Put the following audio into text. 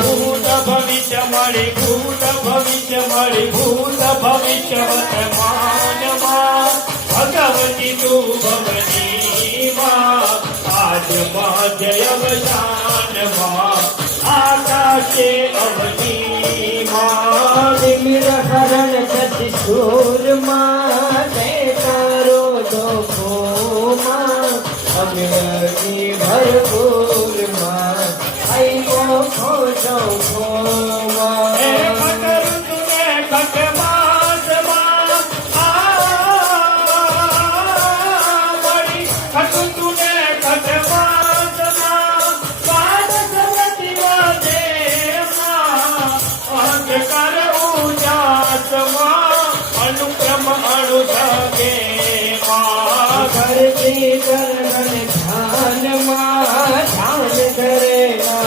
ભૂત ભવિષ્ય મળી ભૂત ભવિષ્ય મળી ભૂત ભવિષ્ય વર્તમાનમાં ભગવતી તું ભવની માં આજ મધ્ય અવસાનમાં આકાશે અવનીમાં નિમિર હરણ સતી સુરમાં કરો દોખોમાં અમિરની ભરપૂરમાં આઈવો ખોજો ખોમાં અનુક્રમ અણુધગે ધરતી ચરણ